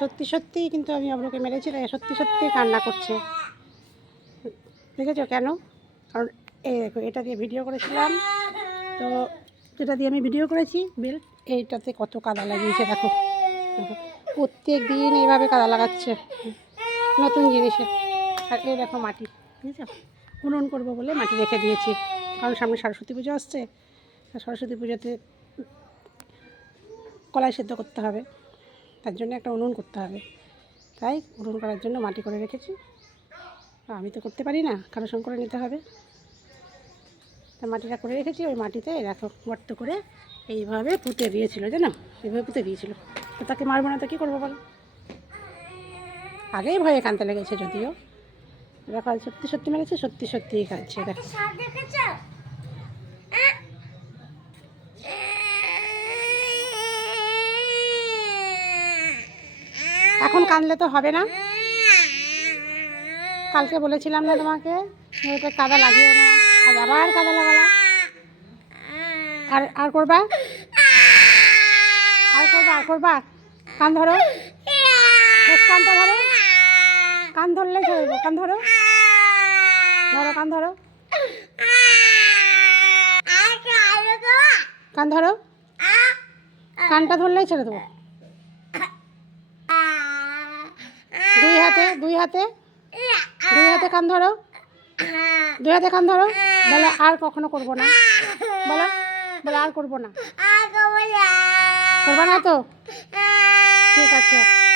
সত্যি সত্যি কিন্তু আমি অব্রকে মেরেছি, তাই সত্যি সত্যি কান্না করছে। দেখেছ কেন? কারণ এই দেখো, এটা দিয়ে ভিডিও করেছিলাম। তো যেটা দিয়ে আমি ভিডিও করেছি বেল্ট এইটাতে কত কাদা লাগিয়েছে, দেখো। দেখো প্রত্যেক দিন এইভাবে কাদা লাগাচ্ছে। নতুন জিনিসে। আর এই দেখো মাটি, বুঝেছ? উনুন করব বলে মাটি রেখে দিয়েছি। কারণ সামনে সরস্বতী পুজো আসছে আর সরস্বতী পুজোতে কলাই সেদ্ধ করতে হবে। তার জন্য একটা উনুন করতে হবে। তাই উনুন করার জন্য মাটি করে রেখেছি। আমি তো করতে পারি না, কারও সঙ্গে করে নিতে হবে। তা মাটিটা করে রেখেছি, ওই মাটিতে দেখো গর্ত করে এইভাবে পুঁতে দিয়েছিল, জানো? এইভাবে পুঁতে দিয়েছিল। তো তাকে মারবো না তো কী করব বলো? আগেই ভয়ে কানতে লেগেছে যদিও। দেখো সত্যি সত্যি মেরেছে, সত্যি সত্যিই কাঁদছে, দেখো। এখন কাঁদলে তো হবে না। কালকে বলেছিলাম না তোমাকে এটা কাদা লাগিও না। আজ আবার কাদা লাগালা। আর আর করবা? আর করবা আর করবা? কান ধরো। কানটা ধরো। কান ধরলেই ছেড়ে দেবো কান ধরো। ধরো, কান ধরো। কান ধরো। কানটা ধরলেই ছেড়ে দেবো দুই হাতে দুই হাতে? দুই হাতে কান ধরো। দুই হাতে কান ধরো। বলে আর কখনো করব না। বলো, বলে আর করব না। করব না তো? ঠিক আছে।